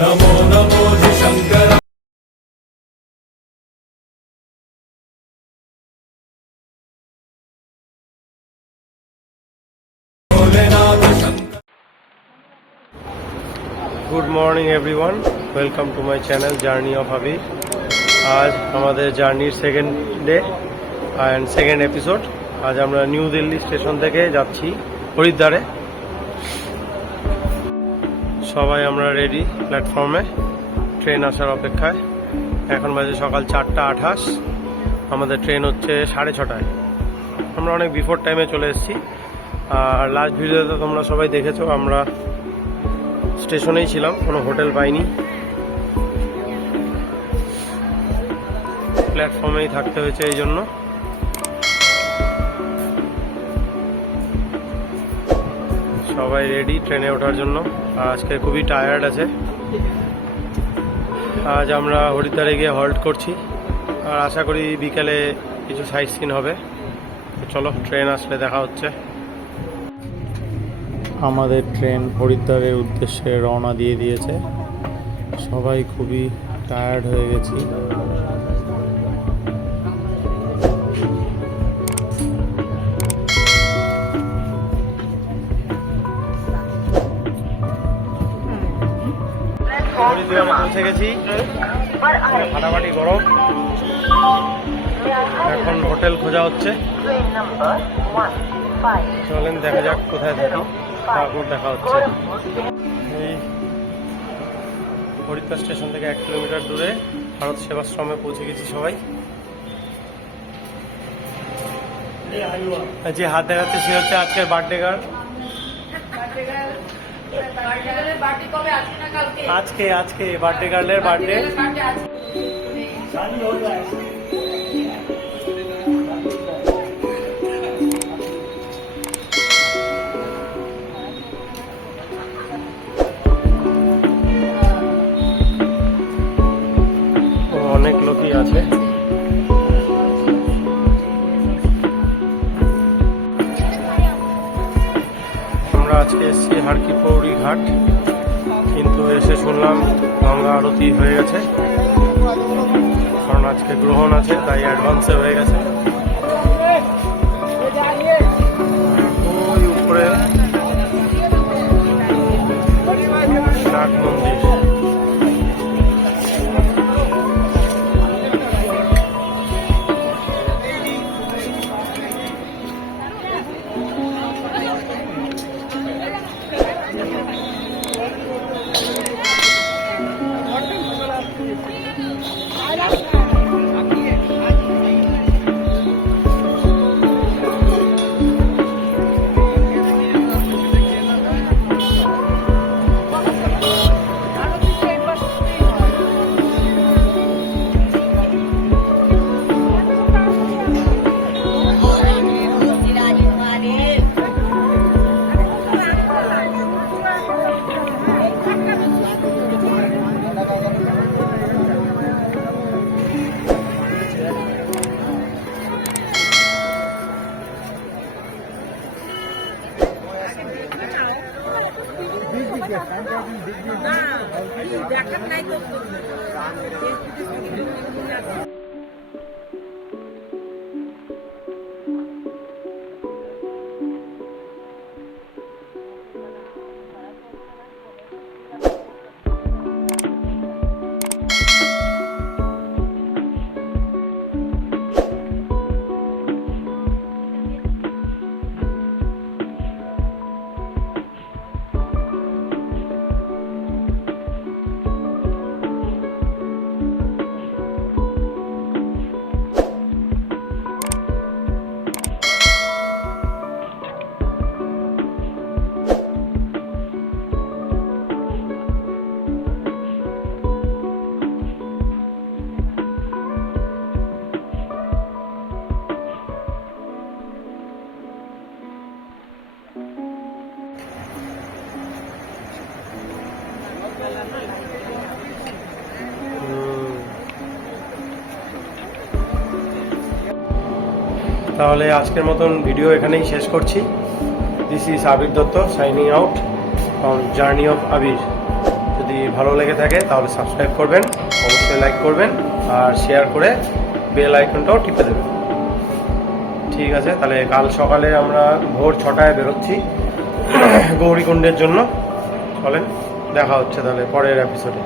नमो नमो जी Shankar Bholenath Shankar. Good morning everyone, welcome to my channel journey of Abir. আজ আমাদের জার্নির second day and second episode. আজ আমরা নিউ দিল্লি স্টেশন থেকে যাচ্ছি হরিদ্বারে। সবাই আমরা রেডি প্ল্যাটফর্মে, ট্রেন আসার অপেক্ষায়। এখন বাজে সকাল 4:28। আমাদের ট্রেন হচ্ছে 6:30টায়। আমরা অনেক বিফোর টাইমে চলে এসেছি। আর লাস্ট ভিডিওতে তোমরা সবাই দেখেছো আমরা স্টেশনেই ছিলাম, কোনো হোটেল পাইনি, প্ল্যাটফর্মেই থাকতে হয়েছে। এই জন্য সবাই রেডি ট্রেনে ওঠার জন্য। আজকে খুবই টায়ার্ড আছে। আজ আমরা হরিদ্বারে গিয়ে হল্ট করছি, আর আশা করি বিকেলে কিছু সাইট সিন হবে। চলো, ট্রেন আসলে দেখা হচ্ছে। আমাদের ট্রেন হরিদ্বারের উদ্দেশ্যে রওনা দিয়ে দিয়েছে। সবাই খুবই টায়ার্ড হয়ে গেছি। হরিদ্বারে পৌঁছে গেছি, ফাটাফাটি গরম। এখন হোটেল খোঁজা হচ্ছে। চলেন দেখা যাক কোথায় থাকি, তারপর দেখা হচ্ছে। এই হরিদ্বার স্টেশন থেকে 1 কিলোমিটার দূরে ভারত সেবাশ্রমে পৌঁছে গেছি সবাই। যে হাত দেখাচ্ছে সে হচ্ছে আজকের বার্থডে গার্ল। আজকে বার্থডে গার্লের বার্থডে। অনেক লোকই আছে। আমরা আজকে এসেছি হারকি পৌরি ঘাট, কিন্তু এসে শুনলাম গঙ্গা আরতি হয়ে গেছে, কারণ আজকে গ্রহণ আছে, তাই অ্যাডভান্সে হয়ে গেছে। ওই উপরে নাগ মন্দির। দেখার নাই তো। তাহলে আজকের মতন ভিডিও এখানেই শেষ করছি। This is Abir Dutta signing out on journey of Abir. যদি ভালো লেগে থাকে তাহলে সাবস্ক্রাইব করবেন, অবশ্যই লাইক করবেন আর শেয়ার করে বেল আইকনটাও টিপে দেবেন। ঠিক আছে, তাহলে কাল সকালে আমরা ভোর 6টায় বেরোচ্ছি গৌরীকুণ্ডের জন্য। চলেন, দেখা হচ্ছে তাহলে পরের এপিসোডে।